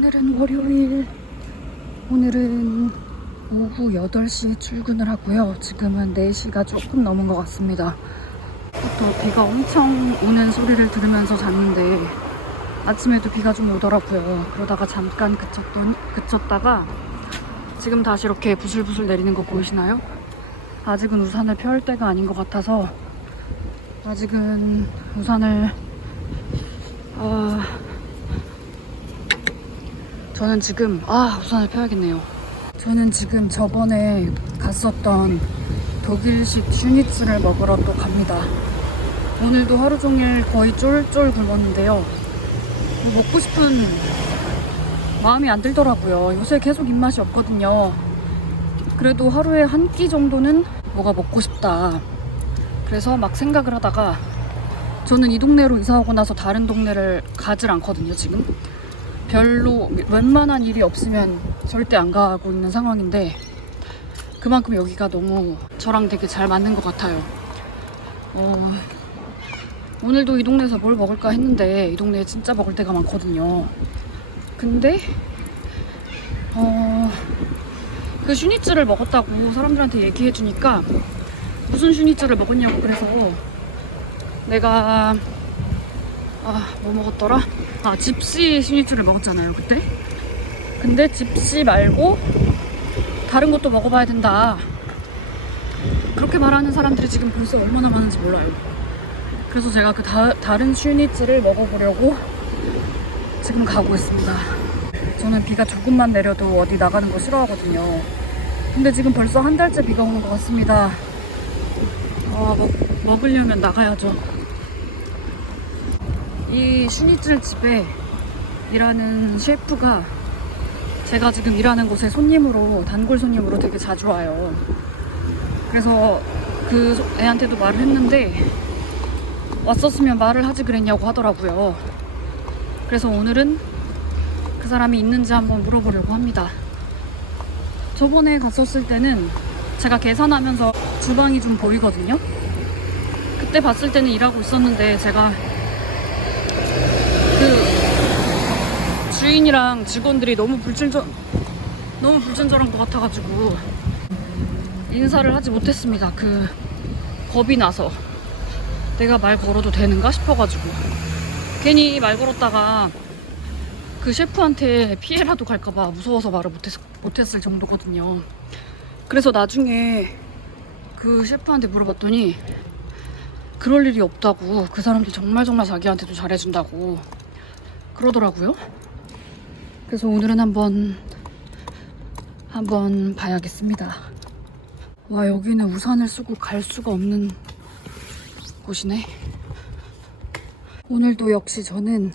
오늘은 월요일. 오늘은 오후 8시에 출근을 하고요. 지금은 4시가 조금 넘은 것 같습니다. 또 비가 엄청 오는 소리를 들으면서 잤는데 아침에도 비가 좀 오더라고요. 그러다가 잠깐 그쳤다가 지금 다시 이렇게 부슬부슬 내리는 거 보이시나요? 아직은 우산을 펼 때가 아닌 것 같아서 아직은 우산을 저는 지금 우산을 펴야겠네요. 저는 지금 저번에 갔었던 독일식 슈니츠를 먹으러 또 갑니다. 오늘도 하루 종일 거의 쫄쫄 굶었는데요. 먹고 싶은 마음이 안 들더라고요. 요새 계속 입맛이 없거든요. 그래도 하루에 한 끼 정도는 뭐가 먹고 싶다. 그래서 막 생각을 하다가 저는 이 동네로 이사하고 나서 다른 동네를 가질 않거든요, 지금. 별로 웬만한 일이 없으면 절대 안 가고 있는 상황인데 그만큼 여기가 너무 저랑 되게 잘 맞는 것 같아요. 오늘도 이 동네에서 뭘 먹을까 했는데 이 동네에 진짜 먹을 데가 많거든요. 근데 그 슈니츠를 먹었다고 사람들한테 얘기해주니까 무슨 슈니츠를 먹었냐고 그래서 내가 뭐 먹었더라? 집시 슈니츠를 먹었잖아요 그때. 근데 집시 말고 다른 것도 먹어봐야 된다 그렇게 말하는 사람들이 지금 벌써 얼마나 많은지 몰라요. 그래서 제가 그 다른 슈니츠를 먹어보려고 지금 가고 있습니다. 저는 비가 조금만 내려도 어디 나가는 거 싫어하거든요. 근데 지금 벌써 한 달째 비가 오는 것 같습니다. 먹으려면 나가야죠. 이 슈니츠 집에 일하는 셰프가 제가 지금 일하는 곳에 단골 손님으로 되게 자주 와요. 그래서 그 애한테도 말을 했는데 왔었으면 말을 하지 그랬냐고 하더라고요. 그래서 오늘은 그 사람이 있는지 한번 물어보려고 합니다. 저번에 갔었을 때는 제가 계산하면서 주방이 좀 보이거든요. 그때 봤을 때는 일하고 있었는데 제가 그 주인이랑 직원들이 너무 불친절한 것 같아가지고 인사를 하지 못했습니다. 겁이 나서 내가 말 걸어도 되는가 싶어가지고 괜히 말 걸었다가 그 셰프한테 피해라도 갈까봐 무서워서 말을 못했을 정도거든요. 그래서 나중에 그 셰프한테 물어봤더니 그럴 일이 없다고, 그 사람도 정말 자기한테도 잘해준다고 그러더라고요. 그래서 오늘은 한번 봐야겠습니다. 와, 여기는 우산을 쓰고 갈 수가 없는 곳이네. 오늘도 역시 저는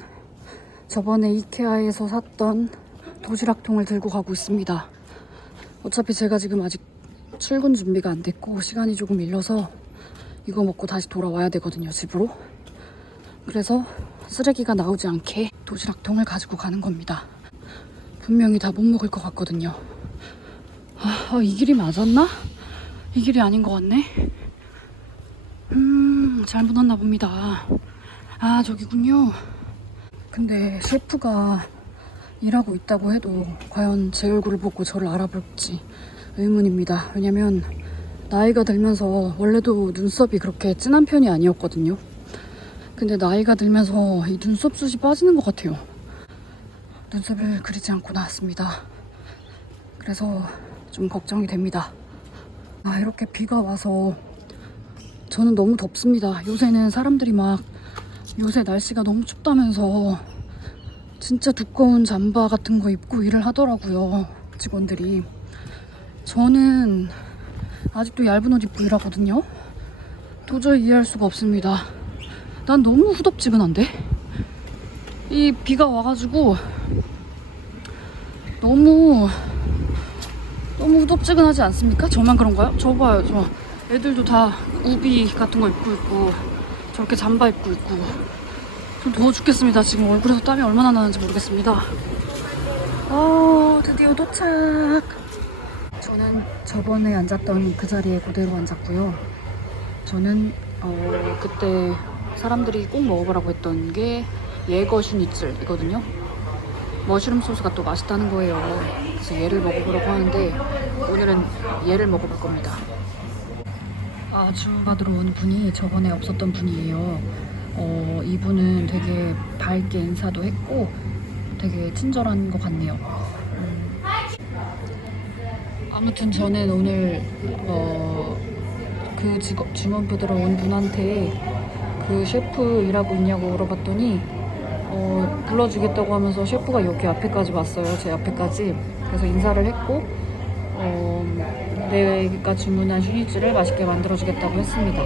저번에 이케아에서 샀던 도시락통을 들고 가고 있습니다. 어차피 제가 지금 아직 출근 준비가 안 됐고 시간이 조금 밀려서 이거 먹고 다시 돌아와야 되거든요, 집으로. 그래서 쓰레기가 나오지 않게 도시락통을 가지고 가는 겁니다. 분명히 다 못 먹을 것 같거든요. 이 길이 맞았나? 이 길이 아닌 것 같네. 잘못 왔나 봅니다. 저기군요. 근데 셰프가 일하고 있다고 해도 과연 제 얼굴을 보고 저를 알아볼지 의문입니다. 왜냐면 나이가 들면서 원래도 눈썹이 그렇게 진한 편이 아니었거든요. 근데 나이가 들면서 이 눈썹 숱이 빠지는 것 같아요. 눈썹을 그리지 않고 나왔습니다. 그래서 좀 걱정이 됩니다. 이렇게 비가 와서 저는 너무 덥습니다. 요새는 사람들이 요새 날씨가 너무 춥다면서 진짜 두꺼운 잠바 같은 거 입고 일을 하더라고요, 직원들이. 저는 아직도 얇은 옷 입고 일하거든요. 도저히 이해할 수가 없습니다. 난 너무 후덥지근한데? 이 비가 와가지고 너무 후덥지근하지 않습니까? 저만 그런가요? 저 봐요, 저 애들도 다 우비 같은 거 입고 있고 저렇게 잠바 입고 있고. 좀 더워 죽겠습니다. 지금 얼굴에서 땀이 얼마나 나는지 모르겠습니다. 드디어 도착. 저는 저번에 앉았던 그 자리에 그대로 앉았고요. 저는 그때 사람들이 꼭 먹어보라고 했던 게 예거 슈니츠이거든요. 머쉬룸 소스가 또 맛있다는 거예요. 그래서 얘를 먹어보려고 하는데 오늘은 얘를 먹어볼 겁니다. 주문받으러 온 분이 저번에 없었던 분이에요. 이분은 되게 밝게 인사도 했고 되게 친절한 것 같네요. 아무튼 저는 오늘 그 주문 받으러 온 분한테 그 셰프 일하고 있냐고 물어봤더니 불러주겠다고 하면서 셰프가 여기 앞에까지 왔어요. 제 앞에까지. 그래서 인사를 했고 내가 주문한 슈니츠를 맛있게 만들어주겠다고 했습니다.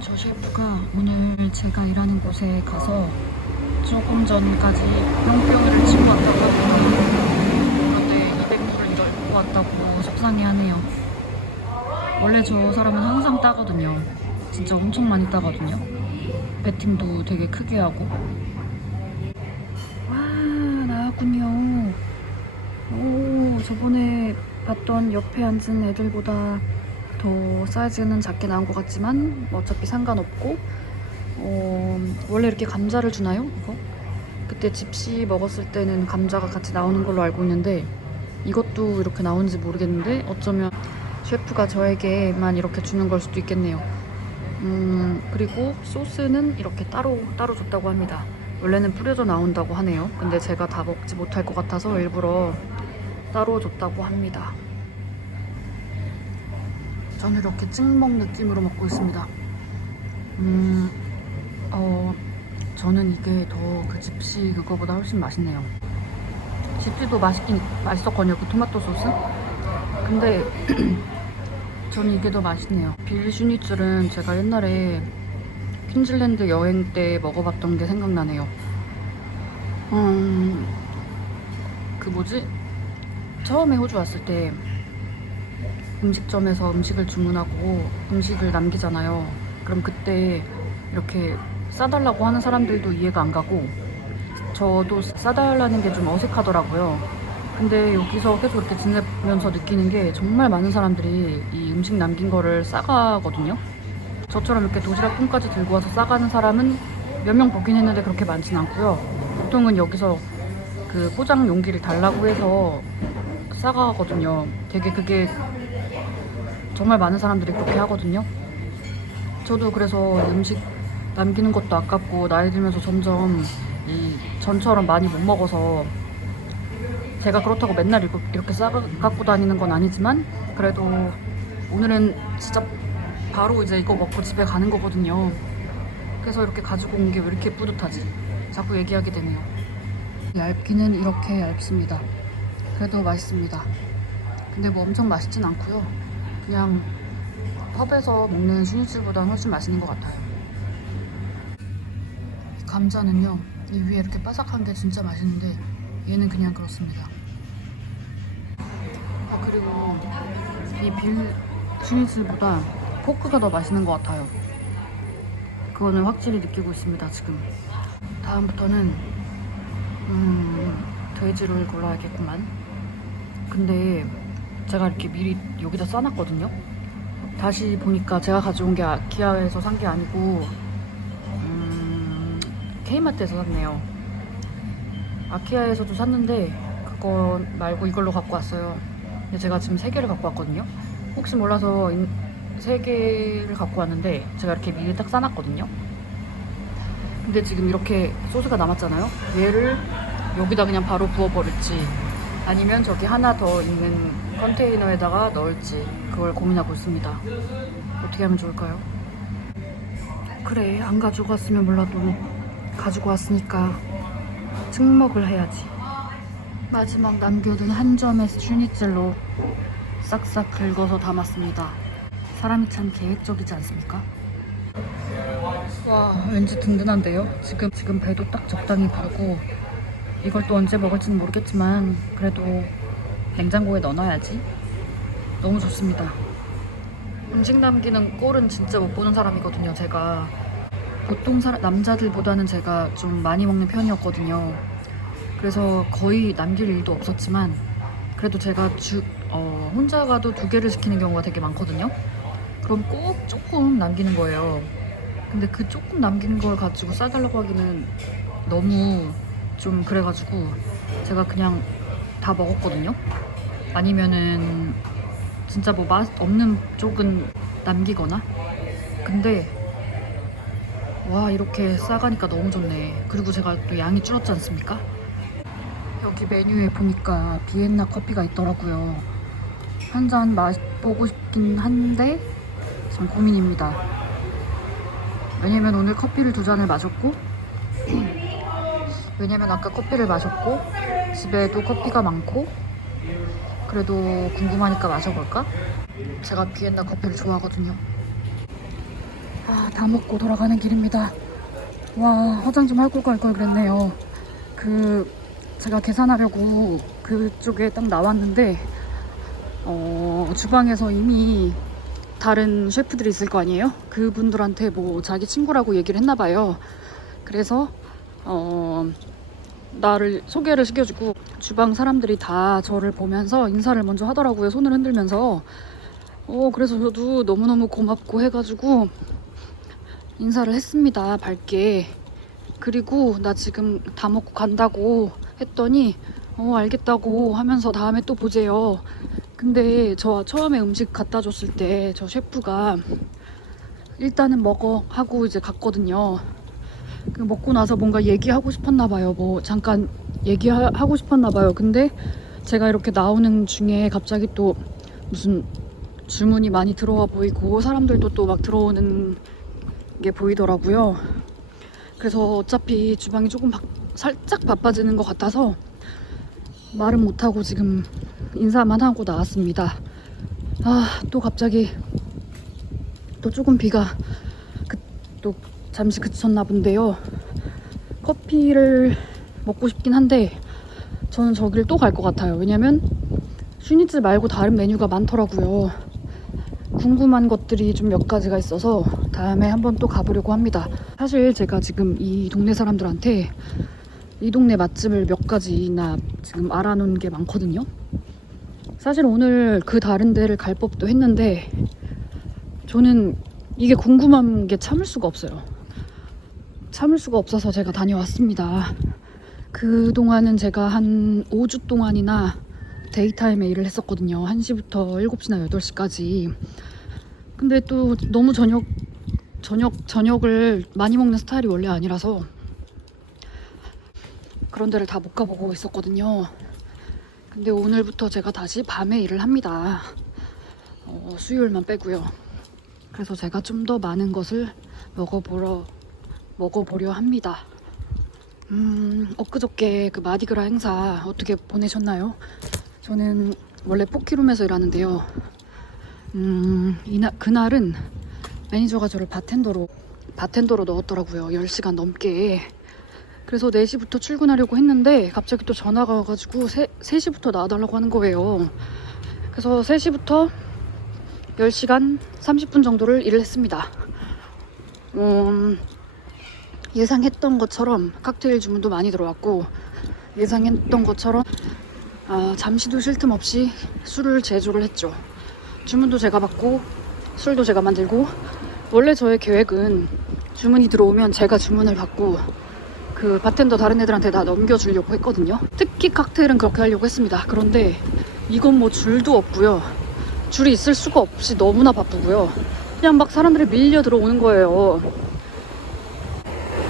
저 셰프가 오늘 제가 일하는 곳에 가서 조금 전까지 뿅뿅이를 치고 왔다고 하더라고요. 그런데 200불을 잃고 왔다고 속상해하네요. 원래 저 사람은 항상 따거든요. 진짜 엄청 많이 따거든요. 배팅도 되게 크게 하고. 와, 나왔군요. 오, 저번에 봤던 옆에 앉은 애들보다 더 사이즈는 작게 나온 것 같지만 어차피 상관없고. 원래 이렇게 감자를 주나요? 이거? 그때 집시 먹었을 때는 감자가 같이 나오는 걸로 알고 있는데 이것도 이렇게 나오는지 모르겠는데 어쩌면 셰프가 저에게만 이렇게 주는 걸 수도 있겠네요. 그리고 소스는 이렇게 따로 줬다고 합니다. 원래는 뿌려져 나온다고 하네요. 근데 제가 다 먹지 못할 것 같아서 일부러 따로 줬다고 합니다. 저는 이렇게 찍먹 느낌으로 먹고 있습니다. 저는 이게 더 그 집시 그거보다 훨씬 맛있네요. 집시도 맛있었거든요, 그 토마토 소스. 근데 저는 이게 더 맛있네요. 빌 슈니츠는 제가 옛날에 퀸즐랜드 여행 때 먹어봤던 게 생각나네요. 그 뭐지? 처음에 호주 왔을 때 음식점에서 음식을 주문하고 음식을 남기잖아요. 그럼 그때 이렇게 싸달라고 하는 사람들도 이해가 안 가고 저도 싸달라는 게 좀 어색하더라고요. 근데 여기서 계속 이렇게 지내면서 느끼는 게 정말 많은 사람들이 이 음식 남긴 거를 싸가거든요. 저처럼 이렇게 도시락통까지 들고 와서 싸가는 사람은 몇 명 보긴 했는데 그렇게 많진 않고요. 보통은 여기서 그 포장 용기를 달라고 해서 싸가거든요. 되게 그게 정말 많은 사람들이 그렇게 하거든요. 저도 그래서 음식 남기는 것도 아깝고 나이 들면서 점점 이 전처럼 많이 못 먹어서 제가 그렇다고 맨날 이렇게 싸갖고 다니는 건 아니지만 그래도 오늘은 진짜 바로 이제 이거 먹고 집에 가는 거거든요. 그래서 이렇게 가지고 온 게 왜 이렇게 뿌듯하지? 자꾸 얘기하게 되네요. 얇기는 이렇게 얇습니다. 그래도 맛있습니다. 근데 뭐 엄청 맛있진 않고요. 그냥 펍에서 먹는 슈니츠보다 훨씬 맛있는 것 같아요. 감자는요, 이 위에 이렇게 바삭한 게 진짜 맛있는데 얘는 그냥 그렇습니다. 그리고 이 빌 슈니츠보다 포크가 더 맛있는 것 같아요. 그거는 확실히 느끼고 있습니다, 지금. 다음부터는 돼지를 골라야겠구만. 근데 제가 이렇게 미리 여기다 싸놨거든요. 다시 보니까 제가 가져온 게 아키아에서 산 게 아니고 K마트에서 샀네요. 아키아에서도 샀는데 그거 말고 이걸로 갖고 왔어요. 근데 제가 지금 3개를 갖고 왔거든요. 혹시 몰라서 3개를 갖고 왔는데 제가 이렇게 미리 딱 싸놨거든요. 근데 지금 이렇게 소스가 남았잖아요. 얘를 여기다 그냥 바로 부어버릴지 아니면 저기 하나 더 있는 컨테이너에다가 넣을지 그걸 고민하고 있습니다. 어떻게 하면 좋을까요? 그래, 안 가지고 왔으면 몰라도 가지고 왔으니까 찍먹을 해야지. 마지막 남겨둔 한 점의 슈니첼로 싹싹 긁어서 담았습니다. 사람이 참 계획적이지 않습니까? 와, 왠지 든든한데요? 지금 배도 딱 적당히 부르고 이걸 또 언제 먹을지는 모르겠지만 그래도 냉장고에 넣어놔야지. 너무 좋습니다. 음식 남기는 꼴은 진짜 못 보는 사람이거든요, 제가. 보통 남자들보다는 제가 좀 많이 먹는 편이었거든요. 그래서 거의 남길 일도 없었지만 그래도 제가 혼자 가도 2개를 시키는 경우가 되게 많거든요. 그럼 꼭 조금 남기는 거예요. 근데 그 조금 남기는 걸 가지고 싸달라고 하기는 너무 좀 그래가지고 제가 그냥 다 먹었거든요. 아니면은 진짜 뭐 맛 없는 쪽은 남기거나. 근데 와, 이렇게 싸가니까 너무 좋네. 그리고 제가 또 양이 줄었지 않습니까? 여기 메뉴에 보니까 비엔나 커피가 있더라고요. 한 잔 맛보고 싶긴 한데 지금 고민입니다. 왜냐면 오늘 커피를 2잔을 마셨고 왜냐면 아까 커피를 마셨고 집에도 커피가 많고 그래도 궁금하니까 마셔볼까? 제가 비엔나 커피를 좋아하거든요. 아, 다 먹고 돌아가는 길입니다. 와, 화장 좀 하고 갈 걸 그랬네요. 제가 계산하려고 그쪽에 딱 나왔는데 주방에서 이미 다른 셰프들이 있을 거 아니에요? 그분들한테 뭐 자기 친구라고 얘기를 했나 봐요. 그래서 나를 소개를 시켜주고 주방 사람들이 다 저를 보면서 인사를 먼저 하더라고요. 손을 흔들면서. 그래서 저도 너무너무 고맙고 해가지고 인사를 했습니다. 밝게. 그리고 나 지금 다 먹고 간다고 했더니 알겠다고 하면서 다음에 또 보재요. 근데 저 처음에 음식 갖다 줬을 때 저 셰프가 일단은 먹어 하고 이제 갔거든요. 먹고 나서 뭔가 얘기하고 싶었나 봐요. 뭐 잠깐 얘기하고 싶었나 봐요. 근데 제가 이렇게 나오는 중에 갑자기 또 무슨 주문이 많이 들어와 보이고 사람들도 또 막 들어오는 게 보이더라고요. 그래서 어차피 주방이 조금 살짝 바빠지는 것 같아서 말은 못하고 지금 인사만 하고 나왔습니다. 아, 또 갑자기 또 조금 비가 또 잠시 그쳤나 본데요. 커피를 먹고 싶긴 한데 저는 저길 또 갈 것 같아요. 왜냐면 슈니츠 말고 다른 메뉴가 많더라고요. 궁금한 것들이 좀 몇 가지가 있어서 다음에 한번 또 가보려고 합니다. 사실 제가 지금 이 동네 사람들한테 이 동네 맛집을 몇 가지나 지금 알아놓은 게 많거든요. 사실 오늘 그 다른 데를 갈 법도 했는데 저는 이게 궁금한 게 참을 수가 없어요. 참을 수가 없어서 제가 다녀왔습니다. 그동안은 제가 한 5주 동안이나 데이타임에 일을 했었거든요. 1시부터 7시나 8시까지. 근데 또 너무 저녁을 많이 먹는 스타일이 원래 아니라서 그런 데를 다 못 가보고 있었거든요. 근데 오늘부터 제가 다시 밤에 일을 합니다. 수요일만 빼고요. 그래서 제가 좀 더 많은 것을 먹어보려 합니다. 엊그저께 그 마디그라 행사 어떻게 보내셨나요? 저는 원래 포키룸에서 일하는데요. 그날은 매니저가 저를 바텐더로 넣었더라고요. 10시간 넘게. 그래서 4시부터 출근하려고 했는데 갑자기 또 전화가 와가지고 3시부터 나와달라고 하는 거예요. 그래서 3시부터 10시간 30분 정도를 일을 했습니다. 예상했던 것처럼 칵테일 주문도 많이 들어왔고 예상했던 것처럼 잠시도 쉴 틈 없이 술을 제조를 했죠. 주문도 제가 받고 술도 제가 만들고 원래 저의 계획은 주문이 들어오면 제가 주문을 받고 그 바텐더 다른 애들한테 다 넘겨주려고 했거든요. 특히 칵테일은 그렇게 하려고 했습니다. 그런데 이건 뭐 줄도 없고요. 줄이 있을 수가 없이 너무나 바쁘고요. 그냥 막 사람들이 밀려 들어오는 거예요.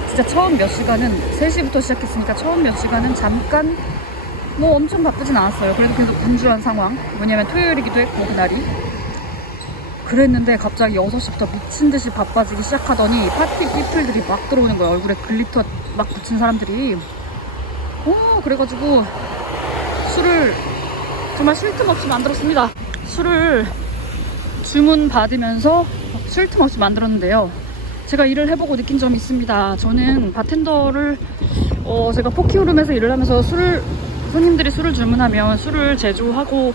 진짜 처음 몇 시간은 3시부터 시작했으니까 처음 몇 시간은 잠깐 뭐 엄청 바쁘진 않았어요. 그래도 계속 분주한 상황. 왜냐면 토요일이기도 했고 그날이. 그랬는데 갑자기 6시부터 미친듯이 바빠지기 시작하더니 파티 피플들이 막 들어오는 거예요. 얼굴에 글리터 막 붙인 사람들이. 그래가지고 술을 정말 쉴 틈 없이 만들었습니다. 술을 주문 받으면서 쉴 틈 없이 만들었는데요. 제가 일을 해보고 느낀 점이 있습니다. 저는 바텐더를 제가 포키룸에서 일을 하면서 손님들이 술을 주문하면 술을 제조하고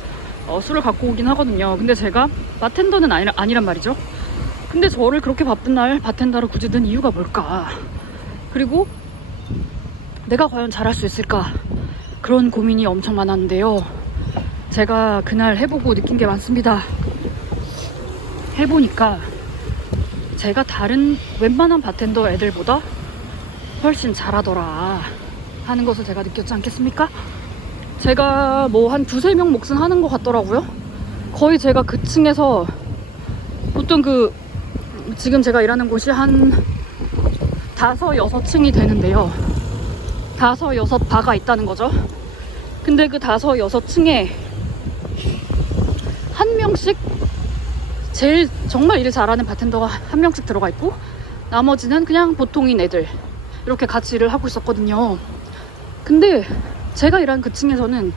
술을 갖고 오긴 하거든요. 근데 제가 바텐더는 아니란 말이죠. 근데 저를 그렇게 바쁜 날 바텐더를 굳이 든 이유가 뭘까? 그리고 내가 과연 잘할 수 있을까? 그런 고민이 엄청 많았는데요. 제가 그날 해보고 느낀 게 많습니다. 해보니까 제가 다른 웬만한 바텐더 애들보다 훨씬 잘하더라. 하는 것을 제가 느꼈지 않겠습니까? 제가 뭐 한 두세 명 몫은 하는 것 같더라고요. 거의 제가 그 층에서 보통 지금 제가 일하는 곳이 한 5, 6층이 되는데요. 5, 6바가 있다는 거죠. 근데 그 5, 6층에 한 명씩 제일 정말 일을 잘하는 바텐더가 한 명씩 들어가 있고 나머지는 그냥 보통인 애들 이렇게 같이 일을 하고 있었거든요. 근데 제가 일한 그 층에서는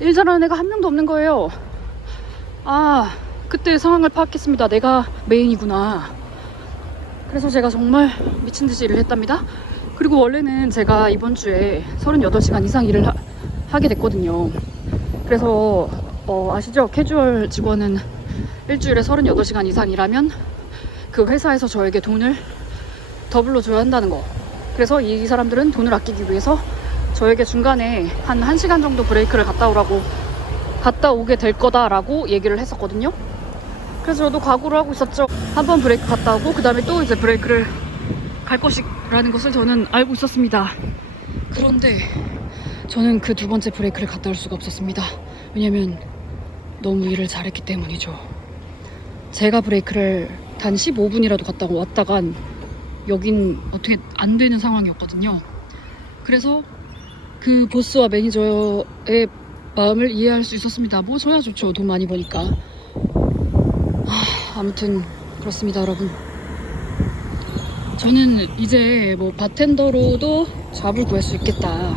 일 잘하는 애가 한 명도 없는 거예요. 아, 그때 상황을 파악했습니다. 내가 메인이구나. 그래서 제가 정말 미친듯이 일을 했답니다. 그리고 원래는 제가 이번 주에 38시간 이상 일을 하게 됐거든요. 그래서 아시죠? 캐주얼 직원은 일주일에 38시간 이상 일하면 그 회사에서 저에게 돈을 더블로 줘야 한다는 거. 그래서 이 사람들은 돈을 아끼기 위해서 저에게 중간에 한 1시간 정도 브레이크를 갔다 오게 될 거다라고 얘기를 했었거든요. 그래서 저도 각오를 하고 있었죠. 한 번 브레이크 갔다 오고 그 다음에 또 이제 브레이크를 갈 것이라는 것을 저는 알고 있었습니다. 그런데 저는 그 2번째 브레이크를 갔다 올 수가 없었습니다. 왜냐면 너무 일을 잘했기 때문이죠. 제가 브레이크를 단 15분이라도 갔다 왔다간 여긴 어떻게 안 되는 상황이었거든요. 그래서 그 보스와 매니저의 마음을 이해할 수 있었습니다. 뭐 저야 좋죠. 돈 많이 버니까. 아무튼 그렇습니다, 여러분. 저는 이제 뭐 바텐더로도 잡을 구할 수 있겠다.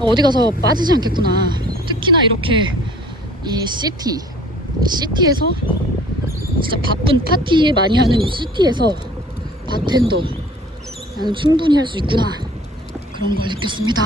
어디 가서 빠지지 않겠구나. 특히나 이렇게 이 시티에서 진짜 바쁜 파티 많이 하는 이 시티에서 바텐더 나는 충분히 할 수 있구나. 그런 걸 느꼈습니다.